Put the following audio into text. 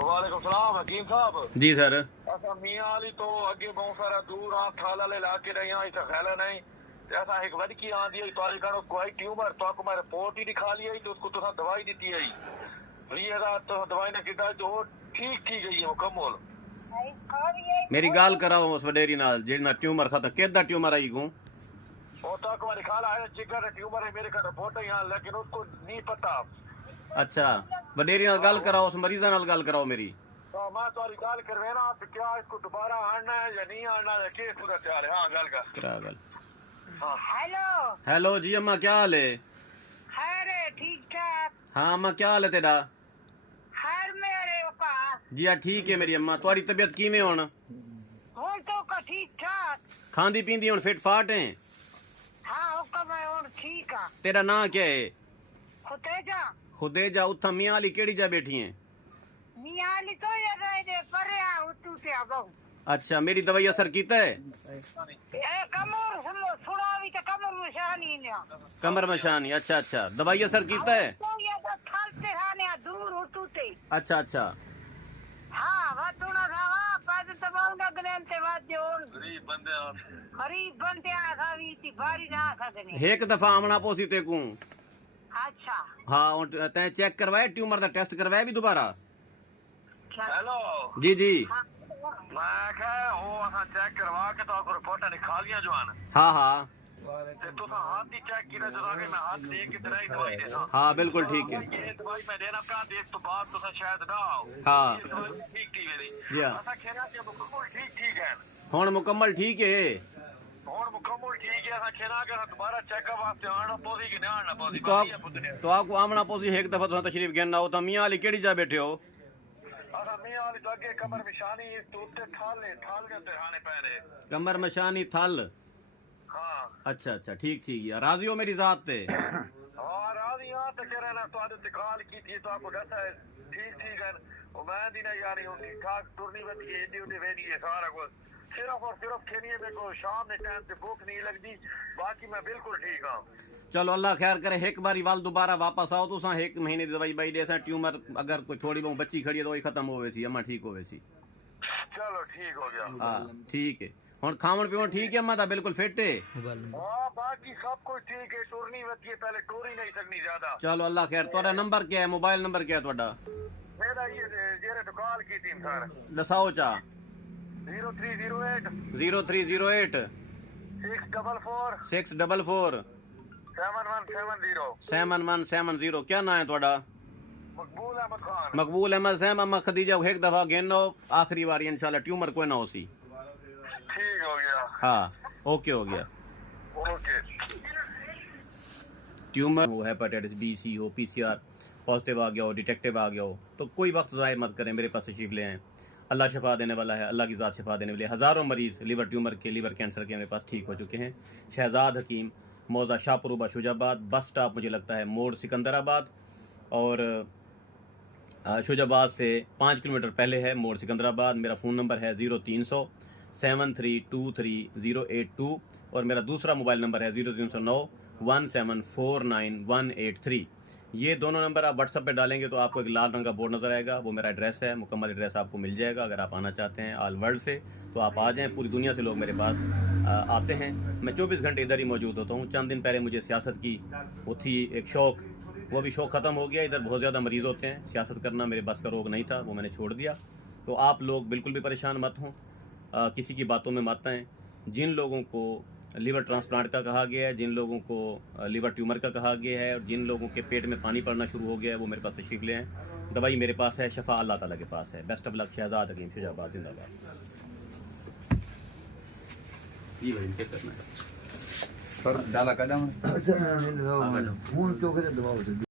वालेकुम सलाम हकीम साहब जी सर। असा मियां अली तो अगे बहुत सारा दूर आ थाला ले लाके रहिया इस खैला नहीं ऐसा एक वड की आंदी है तो कनो कोई ट्यूमर तो को मैं रिपोर्ट ही दिखा ली है तो उसको तो दवाई दी है 20,000 तो दवाई ने किता तो ठीक ठीक गई है मुकम्मल। मेरी गाल कराओ उस वडेरी नाल जेना ट्यूमर खत्म केदा ट्यूमर आई गूं वो तो को मैं खाला है जिगर ट्यूमर है मेरे का रिपोर्ट है यहां लेकिन उसको नहीं पता। अच्छा वडेरी नाल गल कराओ उस मरीजा नाल गल कराओ मेरी। तो मैं तो गल करवे ना तो क्या इसको दोबारा आना है या नहीं आना है के पूरा तैयार है। हां गल कर करा गल। हां हेलो। हेलो जी अम्मा क्या हाल है? अरे ठीक ठाक। हाँ अम्मा क्या हाल है तेरा? हर मेरे का जी हाँ ठीक है मेरी अम्मा तुम्हारी तबीयत किवें हुण? हुन तो का ठीक ठाक। खांदी पींदी हुण फिट फाट है? हाँ ओका मैं हुन ठीक आ। तेरा नाम क्या है? खुतेजा खुदेजा उथा मियां अली केड़ी जा बैठी है? मियाली तो ये रहे दे पर आ उतू से आबो। अच्छा मेरी दवाई असर कीता है? ए कमर सुना भी तो कमर में शानी ने। कमर में शानी अच्छा अच्छा दवाई असर कीता है? तो ये तो थालते हाने दूर उतू ते। अच्छा अच्छा हाँ वातुना सावा पाद तबाउना गलेंते वाजोन गरीब बंदे आ सावी ती बारी ना सकने। एक दफा आमना पोसी तेकू। अच्छा हाँ तैं चेक करवाया ट्यूमर का टेस्ट करवाया भी दोबारा? हेलो जी जी मैं कह वो असा चेक करवा के तो आपको रिपोर्ट निकालियां जवान हाँ हाँ ते तो हाथ ही चेक किया जो आगे मैं हाथ देख के तेरा ही दवाई देना। हाँ बिल्कुल ठीक है। ये दवाई मैं देना का देख तो बाद तो शायद ना आओ। हाँ। ये दवाई ठीक ठीक है जी हाँ। ऐसा कहना कि मुकम्मल ठीक ठीक है हुण मुकम्मल ठीक है। और मुकम्मल ठीक है ऐसा कहना कि दोबारा चेकअप वास्ते आना पोसी कि नहीं आना पोसी तो आपको आमना पोसी एक दफा तुम तशरीफ गिनना हो तो मियां अली केड़ी जा बैठे हो? असा मियां वाली तो आगे कमर निशानी इस तो उत्ते ठाल के तहाने पहने कमर मशानी थल। हां अच्छा अच्छा ठीक ठीक यार राजी हो मेरी जात ते? और आज यहाँ तक कह रहे ना तो आज कॉल की थी तो आपको दसा है ठीक ठीक है वो मैं भी ना यार हूँ ठीक ठाक टूरनी में थी एडी उडी वेडी है सारा कुछ सिर्फ और सिर्फ खेलिए मेरे को शाम के टाइम पे भूख नहीं लगती बाकी मैं बिल्कुल ठीक हूँ। चलो अल्लाह खैर करे एक बारी वाल दोबारा वापस आओ तो 1 महीने की दवाई बाई दे ट्यूमर अगर कोई थोड़ी बहुत बच्ची खड़ी है तो वही खत्म हो वैसी अम्मा ठीक हो वैसी। चलो ठीक हो गया। हाँ ठीक है हुण खावन पीवन ठीक है अम्मा ता बिल्कुल फिट है? हाँ बाकी सब कुछ ठीक है टूरनी बची है पहले टूर ही नहीं सकनी ज्यादा। चलो अल्लाह खैर तुम्हारा नंबर क्या है मोबाइल नंबर क्या है तुम्हारा? मेरा ये जेरे तो कॉल की थी सर दसाओ चा 0308 0308 644 644 7170 7170 क्या नाम है ਤੁਹਾਡਾ? मकबूल अहमद खान। मकबूल अहमद सैम अम्मा खदीजा एक दफा गिनो आखिरी बार इंशाल्लाह ट्यूमर कोई ना होसी। ठीक हो गया। हाँ ओके हो गया। ओके ट्यूमर वो हेपेटाइटिस बी सी हो पीसीआर पॉजिटिव आ गया हो डिटेक्टिव आ गया हो तो कोई वक्त ज़ाय मत करें मेरे पास तशरीफ ले आएँ। अल्लाह शफा देने वाला है अल्लाह की ज़ात शफा देने वाली है। हज़ारों मरीज़ लिवर ट्यूमर के लिवर कैंसर के मेरे पास ठीक हो चुके हैं। शहजाद हकीम मौजा शाहपुरूबा शुजाबाद बस स्टॉप मुझे लगता है मोड़ सिकंदराबाद और शुजाबाद से 5 किलोमीटर पहले है मोड़ सिकंदराबाद। मेरा फ़ोन नंबर है 0300 7323082 और मेरा दूसरा मोबाइल नंबर है 0309 1749183। ये दोनों नंबर आप व्हाट्सएप पे डालेंगे तो आपको एक लाल रंग का बोर्ड नज़र आएगा वो मेरा एड्रेस है। मुकम्मल एड्रेस आपको मिल जाएगा। अगर आप आना चाहते हैं ऑल वर्ल्ड से तो आप आ जाएं। पूरी दुनिया से लोग मेरे पास आते हैं। मैं 24 घंटे इधर ही मौजूद होता हूँ। चंद दिन पहले मुझे सियासत की वो थी एक शौक़ वो भी शौक़ ख़त्म हो गया। इधर बहुत ज़्यादा मरीज़ होते हैं सियासत करना मेरे बस का रोग नहीं था वो मैंने छोड़ दिया। तो आप लोग बिल्कुल भी परेशान मत हों किसी की बातों में मत आएँ। जिन लोगों को लीवर ट्रांसप्लांट का कहा गया है जिन लोगों को लीवर ट्यूमर का कहा गया है और जिन लोगों के पेट में पानी पड़ना शुरू हो गया है वो मेरे पास तशरीफ़ ले आएँ। दवाई मेरे पास है शफा अल्लाह ताला के पास है। बेस्ट ऑफ लक शहजाद हकीम शुजाबाद जिंदाबाद। जी भाई क्या करना है सर डाला का अच्छा